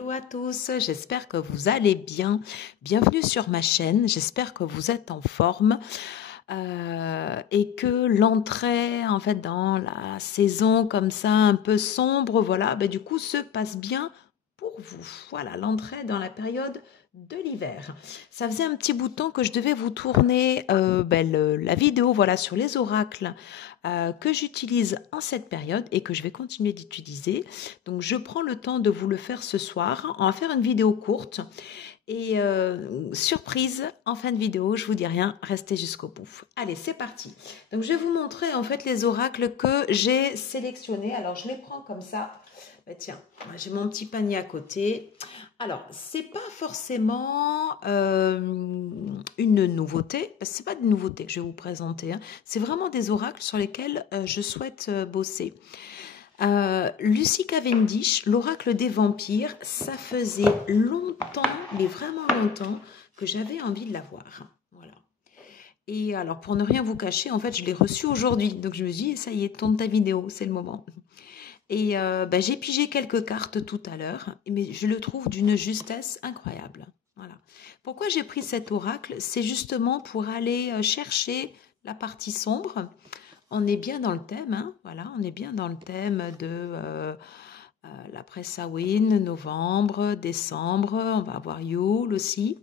Hello à tous, j'espère que vous allez bien. Bienvenue sur ma chaîne, j'espère que vous êtes en forme et que l'entrée en fait dans la saison comme ça un peu sombre, voilà, du coup se passe bien pour vous. Voilà, l'entrée dans la période de l'hiver. Ça faisait un petit bout de temps que je devais vous tourner la vidéo voilà, sur les oracles que j'utilise en cette période et que je vais continuer d'utiliser. Donc je prends le temps de vous le faire ce soir. On va faire une vidéo courte et surprise en fin de vidéo, je vous dis rien, restez jusqu'au bout. Allez, c'est parti. Donc je vais vous montrer en fait les oracles que j'ai sélectionnés. Alors je les prends comme ça. Tiens, j'ai mon petit panier à côté. Alors, c'est pas forcément une nouveauté, c'est pas de nouveauté que je vais vous présenter, hein. C'est vraiment des oracles sur lesquels je souhaite bosser. Lucy Cavendish, l'oracle des vampires, ça faisait longtemps, mais vraiment longtemps, que j'avais envie de l'avoir. Voilà. Et alors, pour ne rien vous cacher, en fait, je l'ai reçu aujourd'hui. Donc, je me suis dit, ça y est, tourne ta vidéo, c'est le moment. Et j'ai pigé quelques cartes tout à l'heure, mais je le trouve d'une justesse incroyable. Voilà. Pourquoi j'ai pris cet oracle? C'est justement pour aller chercher la partie sombre. On est bien dans le thème, hein, voilà, on est bien dans le thème de l'après Samhain, novembre, décembre, on va avoir Yule aussi.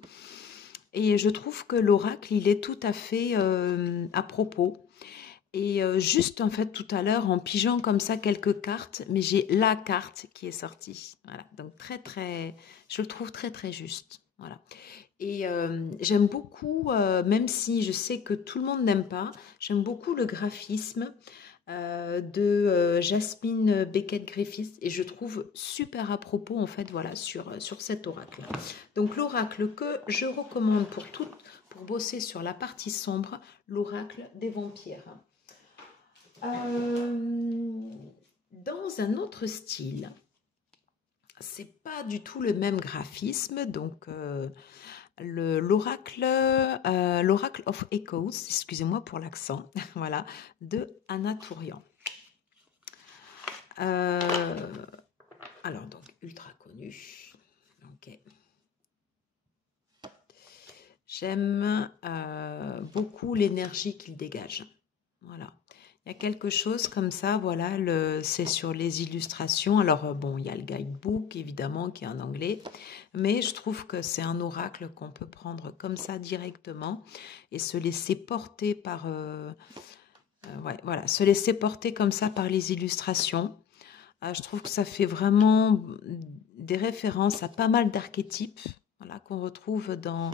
Et je trouve que l'oracle, il est tout à fait à propos. Et juste en fait tout à l'heure en pigeant comme ça quelques cartes, mais j'ai la carte qui est sortie. Voilà, donc je le trouve très très juste. Voilà. Et j'aime beaucoup, même si je sais que tout le monde n'aime pas, j'aime beaucoup le graphisme de Jasmine Beckett-Griffiths et je trouve super à propos en fait voilà sur cet oracle. Donc l'oracle que je recommande pour bosser sur la partie sombre, l'oracle des vampires. Dans un autre style, c'est pas du tout le même graphisme, donc l'oracle of Echoes, excusez-moi pour l'accent, voilà, de Anatolian. Alors donc ultra connu. Ok. J'aime beaucoup l'énergie qu'il dégage. Voilà. Il y a quelque chose comme ça, voilà, c'est sur les illustrations. Alors, bon, il y a le guidebook, évidemment, qui est en anglais, mais je trouve que c'est un oracle qu'on peut prendre comme ça directement et se laisser porter par... ouais, voilà, se laisser porter comme ça par les illustrations. Je trouve que ça fait vraiment des références à pas mal d'archétypes voilà, qu'on retrouve dans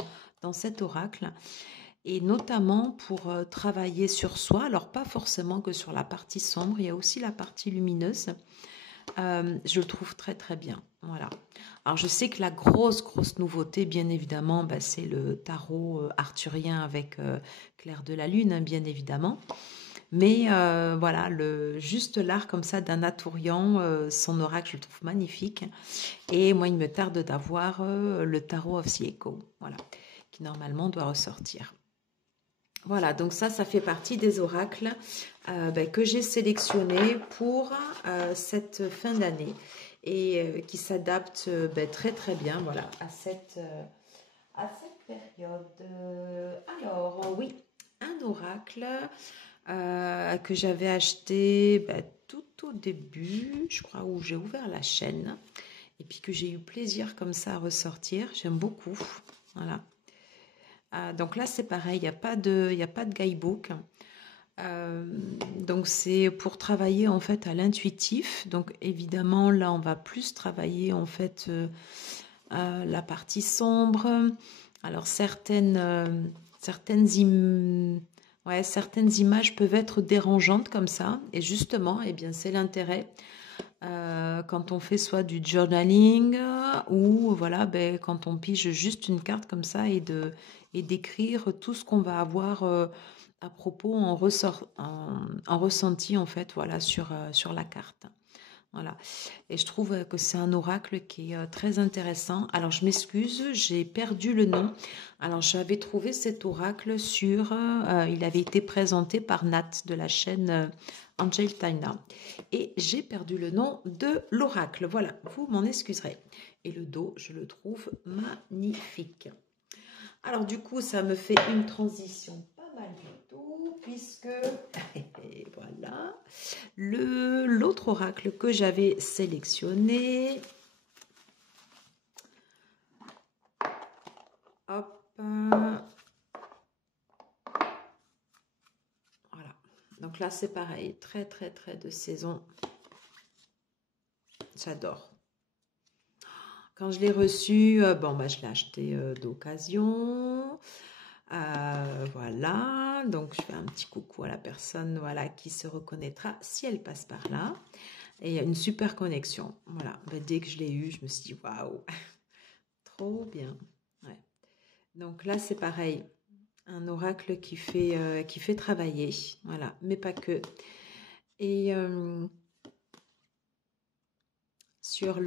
cet oracle. Et notamment pour travailler sur soi, alors pas forcément que sur la partie sombre, il y a aussi la partie lumineuse. Je le trouve très très bien. Voilà. Alors je sais que la grosse nouveauté, bien évidemment, c'est le tarot arthurien avec Clair de la Lune, hein, bien évidemment. Mais voilà, juste l'art comme ça d'un Atourian, son oracle, je le trouve magnifique. Et moi, il me tarde d'avoir le tarot of the Echo, voilà, qui normalement doit ressortir. Voilà, donc ça fait partie des oracles que j'ai sélectionnés pour cette fin d'année et qui s'adaptent très très bien voilà, à cette période. Alors oui, un oracle que j'avais acheté tout au début, je crois, où j'ai ouvert la chaîne et puis que j'ai eu plaisir comme ça à ressortir. J'aime beaucoup, voilà. Donc là, c'est pareil, il n'y a pas de guidebook. Donc c'est pour travailler en fait à l'intuitif. Donc évidemment, là, on va plus travailler en fait la partie sombre. Alors certaines images peuvent être dérangeantes comme ça. Et justement, eh bien, c'est l'intérêt. Quand on fait soit du journaling ou voilà, quand on pige juste une carte comme ça et d'écrire tout ce qu'on va avoir à propos en ressenti en fait voilà sur la carte. Voilà. Et je trouve que c'est un oracle qui est très intéressant. Alors, je m'excuse, j'ai perdu le nom. Alors, j'avais trouvé cet oracle il avait été présenté par Nat de la chaîne Angel Taina. Et j'ai perdu le nom de l'oracle. Voilà, vous m'en excuserez. Et le dos, je le trouve magnifique. Alors, du coup, ça me fait une transition pas mal du tout, puisque, et voilà, l'autre oracle que j'avais sélectionné. Hop. Voilà. Donc là, c'est pareil. Très, très, très de saison. J'adore. Quand je l'ai reçu, bon, bah, je l'ai acheté d'occasion. Voilà. Donc, je fais un petit coucou à la personne voilà, qui se reconnaîtra si elle passe par là. Et il y a une super connexion. Voilà. Ben, dès que je l'ai eu, je me suis dit, waouh, trop bien. Ouais. Donc là, c'est pareil. Un oracle qui fait travailler. Voilà. Mais pas que. Et sur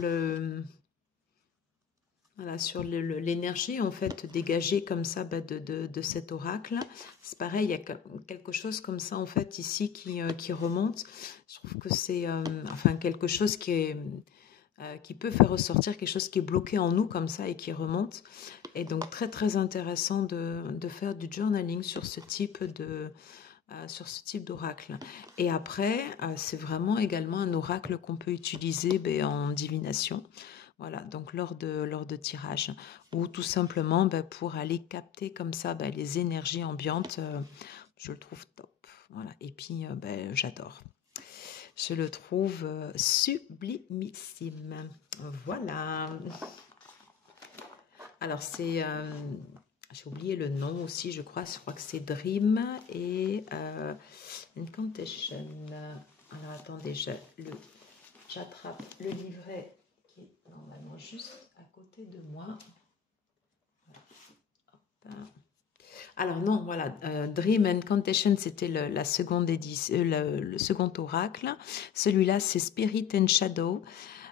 l'énergie en fait dégagée comme ça de cet oracle, c'est pareil, il y a quelque chose comme ça en fait ici qui remonte. Je trouve que c'est enfin quelque chose qui peut faire ressortir quelque chose qui est bloqué en nous comme ça et qui remonte. Et donc très très intéressant de faire du journaling sur ce type d'oracle. Et après, c'est vraiment également un oracle qu'on peut utiliser en divination. Voilà, donc lors de tirage, ou tout simplement pour aller capter comme ça les énergies ambiantes, je le trouve top. Voilà, et puis j'adore. Je le trouve sublimissime. Voilà. Alors c'est, j'ai oublié le nom aussi, je crois que c'est Dream et Incantation. Alors attendez, j'attrape le livret qui est normalement juste à côté de moi. Hop. Alors non, voilà, Dream Incantation, c'était la seconde édition, le second oracle. Celui-là, c'est Spirit and Shadow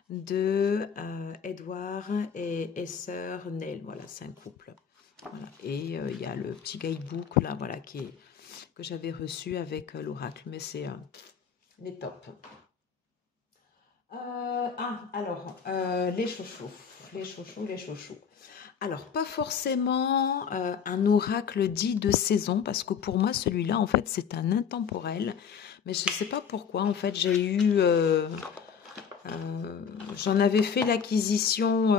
de Edward et Esther Neil. Voilà, c'est un couple. Voilà. Et il y a le petit guidebook là, voilà, que j'avais reçu avec l'oracle, mais c'est les top. Alors, les chouchous. Alors, pas forcément un oracle dit de saison, parce que pour moi, celui-là, en fait, c'est un intemporel. Mais je ne sais pas pourquoi, en fait, j'en avais fait l'acquisition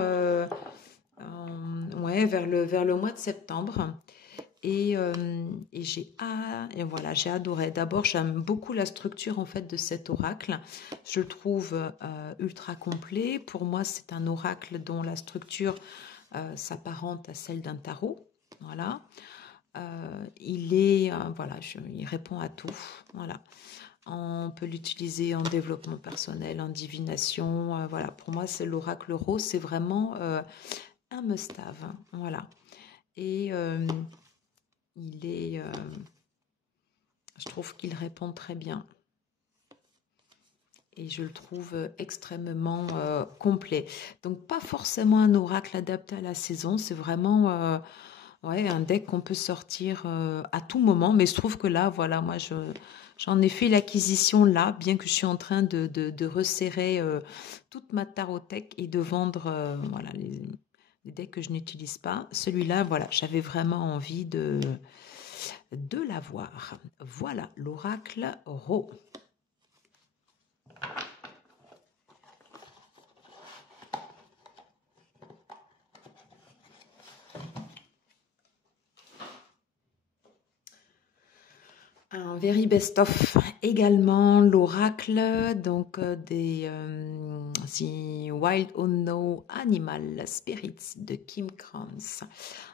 ouais, vers le mois de septembre. Et voilà, j'ai adoré. D'abord, j'aime beaucoup la structure en fait de cet oracle. Je le trouve ultra complet. Pour moi, c'est un oracle dont la structure s'apparente à celle d'un tarot. Voilà. Voilà, il répond à tout. Voilà. On peut l'utiliser en développement personnel, en divination. Voilà. Pour moi, c'est l'oracle rose. C'est vraiment un must-have. Voilà. Et je trouve qu'il répond très bien. Et je le trouve extrêmement complet. Donc, pas forcément un oracle adapté à la saison. C'est vraiment ouais, un deck qu'on peut sortir à tout moment. Mais je trouve que là, voilà, moi, j'en ai fait l'acquisition là, bien que je suis en train de resserrer toute ma tarothèque et de vendre voilà, les decks que je n'utilise pas. Celui-là, voilà, j'avais vraiment envie de l'avoir. Voilà, l'oracle Ro. Un very best of également l'oracle donc The Wild Unknown Animal Spirits de Kim Krans.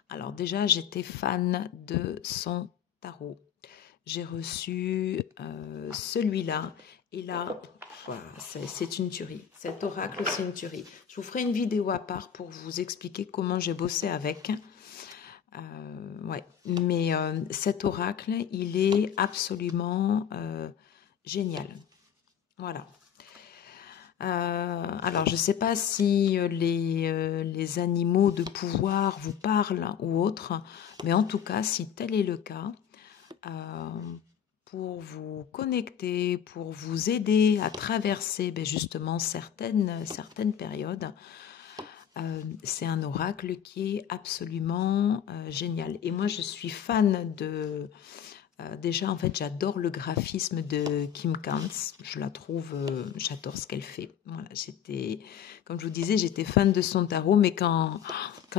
Alors déjà j'étais fan de son tarot. J'ai reçu celui-là et là voilà, c'est une tuerie. Cet oracle c'est une tuerie. Je vous ferai une vidéo à part pour vous expliquer comment j'ai bossé avec. Ouais, mais cet oracle, il est absolument génial. Voilà. Alors, je ne sais pas si les animaux de pouvoir vous parlent ou autre, mais en tout cas, si tel est le cas, euh, pour vous connecter, pour vous aider à traverser ben, justement certaines périodes, c'est un oracle qui est absolument génial. Et moi, je suis fan de... déjà, en fait, j'adore le graphisme de Kim Kantz. Je la trouve, j'adore ce qu'elle fait. Voilà, comme je vous disais, j'étais fan de son tarot, mais quand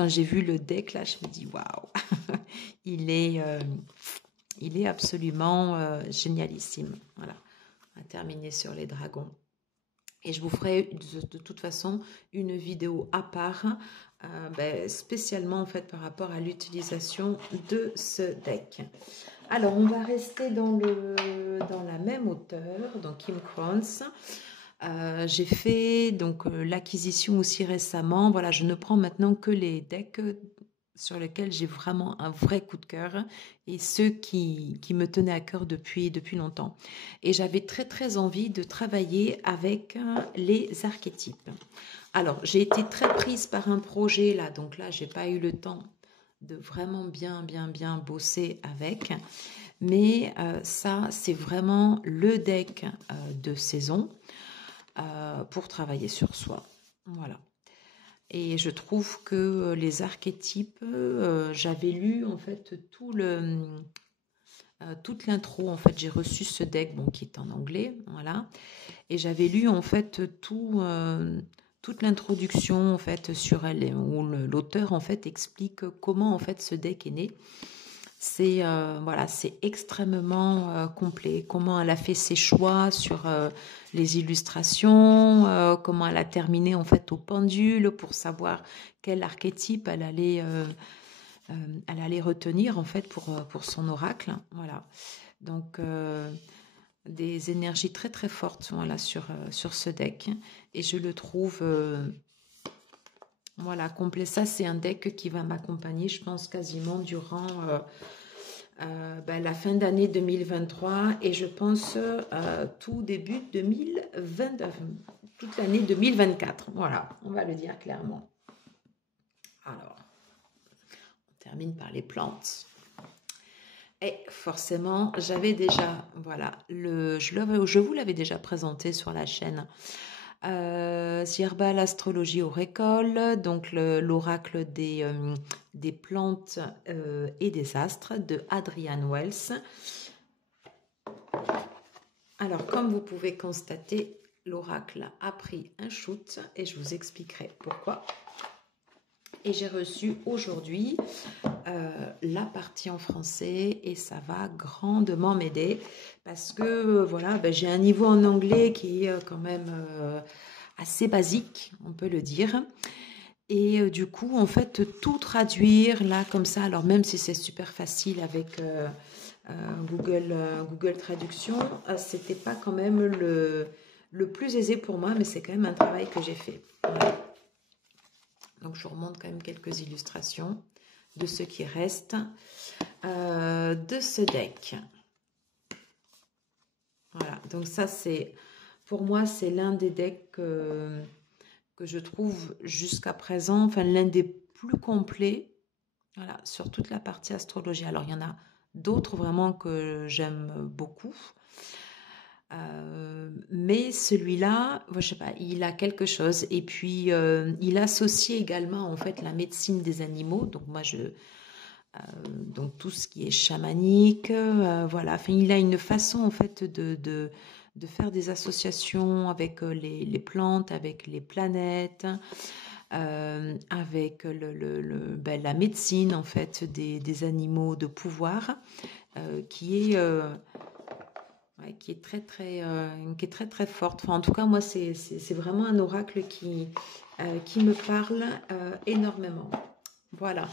j'ai vu le deck, là, je me dis, waouh, il est absolument génialissime. Voilà, on va terminer sur les dragons. Et je vous ferai de toute façon une vidéo à part, ben, spécialement en fait par rapport à l'utilisation de ce deck. Alors, on va rester dans la même hauteur, donc Kim Krans. J'ai fait donc l'acquisition aussi récemment. Voilà, je ne prends maintenant que les decks sur lesquels j'ai vraiment un vrai coup de cœur et ceux qui me tenaient à cœur depuis longtemps. Et j'avais très très envie de travailler avec les archétypes. Alors, j'ai été très prise par un projet là, donc là, j'ai pas eu le temps de vraiment bien bosser avec. Mais ça, c'est vraiment le deck de saison pour travailler sur soi. Voilà. Et je trouve que les archétypes, j'avais lu en fait toute l'intro. En fait, j'ai reçu ce deck, bon, qui est en anglais, voilà. Et j'avais lu en fait toute l'introduction en fait sur elle, où l'auteur en fait explique comment en fait ce deck est né. C'est voilà, c'est extrêmement complet. Comment elle a fait ses choix sur les illustrations, comment elle a terminé en fait au pendule pour savoir quel archétype elle allait retenir en fait pour son oracle. Voilà. Donc des énergies très très fortes voilà, sur ce deck. Et je le trouve voilà, complet. Ça, c'est un deck qui va m'accompagner, je pense, quasiment durant la fin d'année 2023 et je pense tout début 2020, toute l'année 2024. Voilà, on va le dire clairement. Alors, on termine par les plantes. Et forcément, j'avais déjà, voilà, je vous l'avais déjà présenté sur la chaîne. Zirbal Astrologie Oracle, donc l'oracle des plantes et des astres de Adrian Wells. Alors, comme vous pouvez constater, l'oracle a pris un shoot et je vous expliquerai pourquoi. Et j'ai reçu aujourd'hui la partie en français et ça va grandement m'aider parce que voilà, j'ai un niveau en anglais qui est quand même assez basique, on peut le dire. Et du coup, en fait, tout traduire là comme ça, alors même si c'est super facile avec Google Traduction, c'était pas quand même le plus aisé pour moi, mais c'est quand même un travail que j'ai fait. Voilà. Donc, je vous remonte quand même quelques illustrations de ce qui reste de ce deck. Voilà, donc ça, c'est pour moi, c'est l'un des decks que je trouve jusqu'à présent, enfin, l'un des plus complets voilà, sur toute la partie astrologie. Alors, il y en a d'autres vraiment que j'aime beaucoup. Mais celui-là, je sais pas, il a quelque chose. Et puis, il associe également en fait la médecine des animaux. Donc moi, donc tout ce qui est chamanique, voilà. Enfin, il a une façon en fait de faire des associations avec les plantes, avec les planètes, avec la médecine en fait des animaux de pouvoir, qui est très très forte. Enfin, en tout cas, moi, c'est vraiment un oracle qui me parle énormément. Voilà.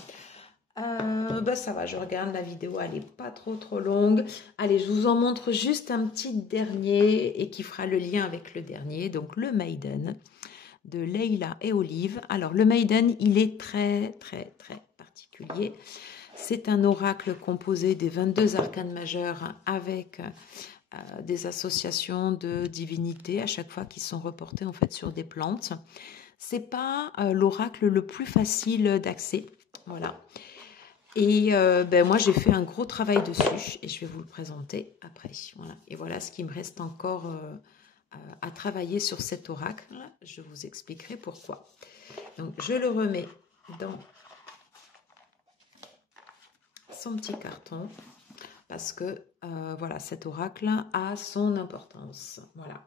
Ça va, je regarde la vidéo, elle n'est pas trop longue. Allez, je vous en montre juste un petit dernier et qui fera le lien avec le dernier. Donc, le Maiden de Leila et Olive. Alors, le Maiden, il est très très très particulier. C'est un oracle composé des 22 arcanes majeurs avec des associations de divinités à chaque fois qui sont reportées en fait sur des plantes. C'est pas l'oracle le plus facile d'accès, voilà. Et moi j'ai fait un gros travail dessus et je vais vous le présenter après. Voilà. Et voilà ce qui me reste encore à travailler sur cet oracle. Je vous expliquerai pourquoi. Donc je le remets dans son petit carton parce que voilà, cet oracle a son importance. Voilà.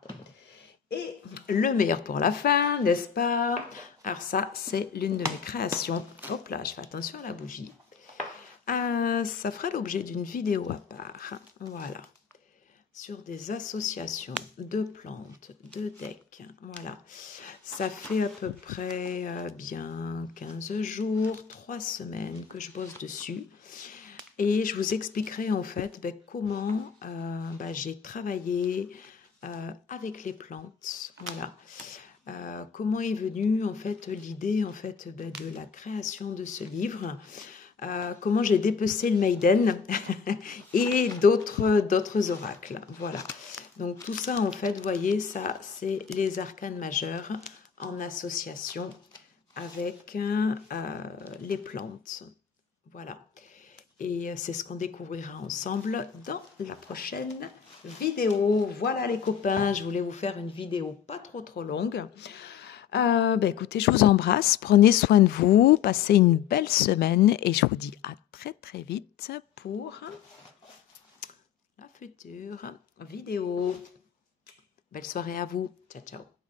Et le meilleur pour la fin, n'est-ce pas? Alors ça, c'est l'une de mes créations. Hop là, je fais attention à la bougie. Ça fera l'objet d'une vidéo à part. Voilà. Sur des associations de plantes, de decks. Voilà. Ça fait à peu près bien 15 jours, 3 semaines que je bosse dessus. Et je vous expliquerai en fait comment j'ai travaillé avec les plantes. Voilà. Comment est venue en fait l'idée en fait de la création de ce livre. Comment j'ai dépecé le Maiden et d'autres oracles. Voilà. Donc tout ça en fait, vous voyez, ça c'est les arcanes majeurs en association avec les plantes. Voilà. Et c'est ce qu'on découvrira ensemble dans la prochaine vidéo. Voilà les copains, je voulais vous faire une vidéo pas trop longue. Écoutez, je vous embrasse, prenez soin de vous, passez une belle semaine et je vous dis à très vite pour la future vidéo. Belle soirée à vous, ciao ciao.